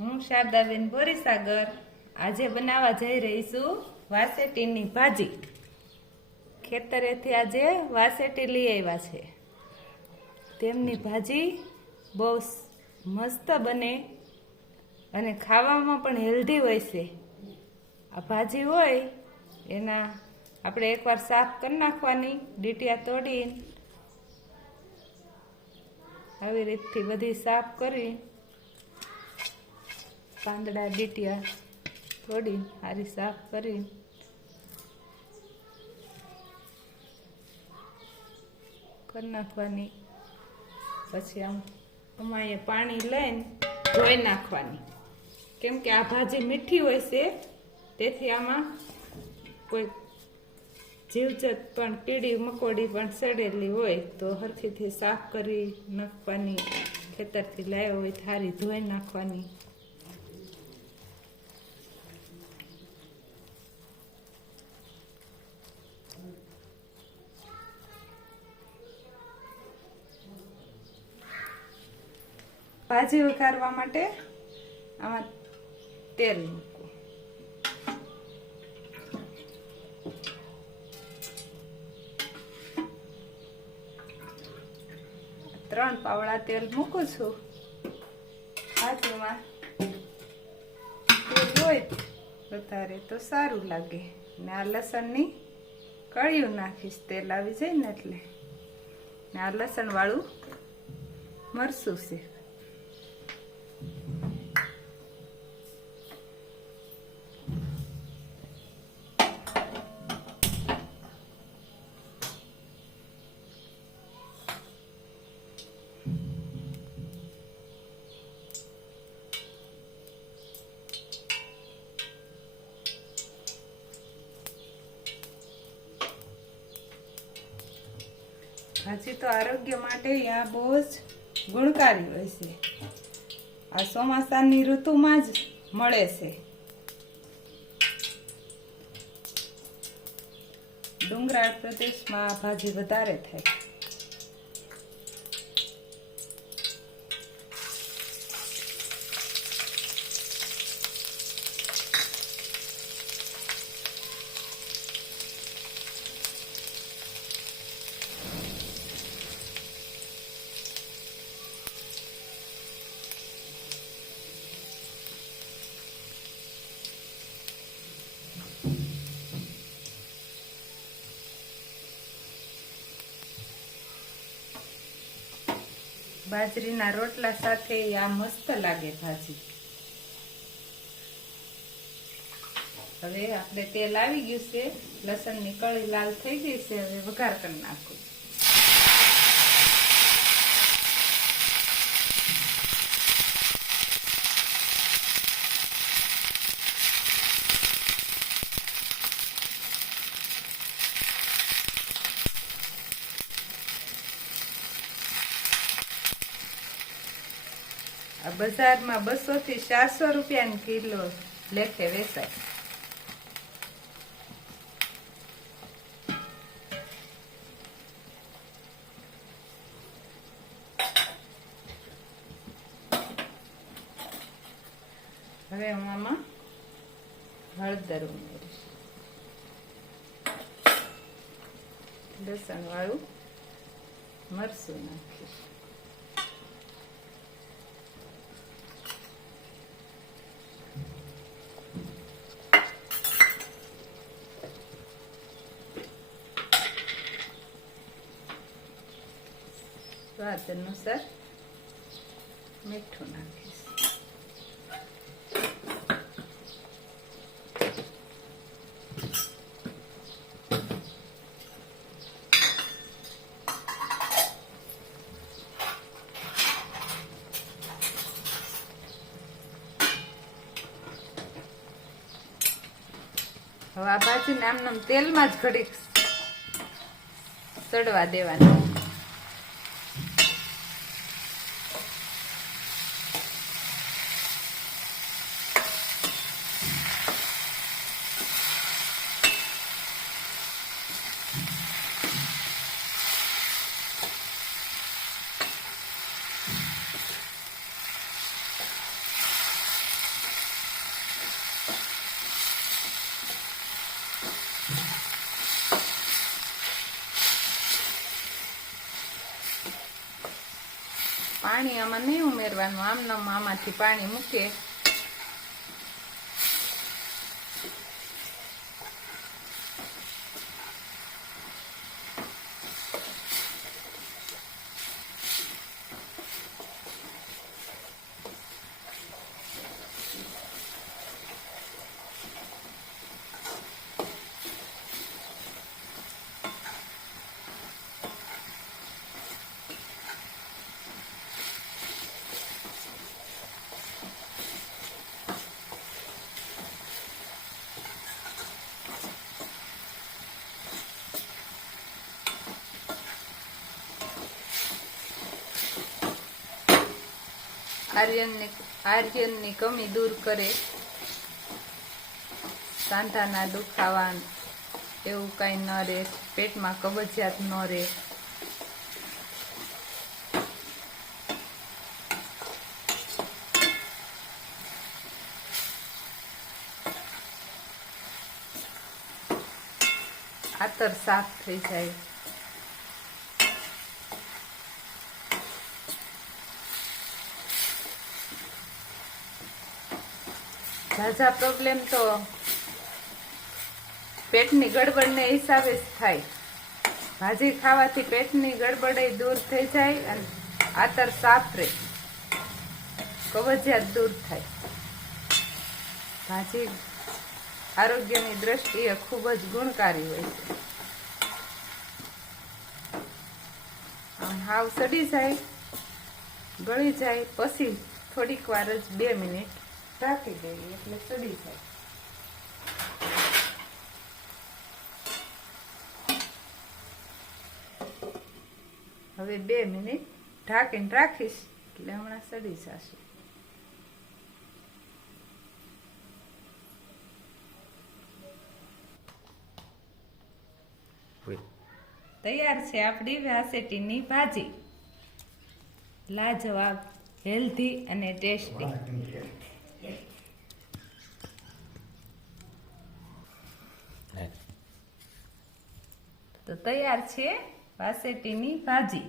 હું શારદાબેન બોરીસાગર આજે બનાવવા જઈ રહી છું વાસેટીની ભાજી। ખેતરેથી આજે વાસેટી લઈ આવ્યા છે। તેમની ભાજી બહુ મસ્ત બને અને ખાવામાં પણ હેલ્ધી હોય છે। આ ભાજી હોય એના આપણે એકવાર સાફ કરી નાખવાની, ડીટિયા તોડીને આવી રીતથી બધી સાફ કરી પાંદડા ડીટિયા તોડી સારી સાફ કરી નાખવાની। પછી આમાં પાણી લઈને ધોઈ નાખવાની, કેમ કે આ ભાજી મીઠી હોય છે, તેથી આમાં કોઈ જીવજંત પણ કીડી મકોડી પણ સડેલી હોય તો હરખીથી સાફ કરી નાખવાની। ખેતરથી લાવ્યા હોય સારી ધોઈ નાખવાની। ભાજી વઘારવા માટે આમાં તેલ મૂકવું। 3 પાવડા તેલ મૂકું છું। ભાજીમાં તેલ હોય વધારે તો સારું લાગે। ને આ લસણની કળિયું નાખીશ, તેલ આવી જાય ને એટલે। ને આ લસણ વાળું મરચું છે। ભાજી તો આરોગ્ય માટે આ બહુ જ ગુણકારી હોય છે। આ ચોમાસાની ઋતુમાં જ મળે છે। ડુંગરાળ પ્રદેશમાં આ ભાજી વધારે થાય। બાજરીના રોટલા સાથે આ મસ્ત લાગે ભાજી। હવે આપણે તેલ આવી ગયું છે, લસણની કળી લાલ થઈ ગઈ છે। હવે વઘાર કરી નાખું। આ બજારમાં 200 થી 400 રૂપિયાની કિલો લેખે વેચાય। હવે હું આમાં હળદર ઉમેરીશ, લસણ વાળું મરચું નાખીશ, સ્વાદ અનુસાર મીઠું નાખીશ। હવે આ ભાજીને આમ તેલમાં જ ઘડીક સડવા દેવાની। પાણી આમાં નહીં ઉમેરવાનું, આમનામ આમાંથી પાણી મૂકે. આર્યનની કમી દૂર કરે, સાંધાના દુખાવા એવું કઈ ન રહે, પેટમાં કબજિયાત ન રહે. આતર સાફ થઈ જાય. ઝાઝા પ્રોબ્લેમ તો પેટની ગડબડને હિસાબે જ થાય. ભાજી ખાવાથી પેટની ગડબડ દૂર થઈ જાય અને આતર સાફ રહે, કબજિયાત દૂર થાય. ભાજી આરોગ્યની દ્રષ્ટિએ ખૂબ જ ગુણકારી હોય છે. આમ હાવ સડી જાય, ગળી જાય પછી થોડીક વાર જ 2 મિનિટ ઢાંકી દઈએ એટલે સડી જાય. હવે 2 મિનિટ ઢાંકીને રાખીશ એટલે હમણાં સડી જશે. તૈયાર છે આપણી વાસેટીની ભાજી. લાજવાબ, હેલ્ધી અને ટેસ્ટી. તો તૈયાર છે વાસેટીની ભાજી.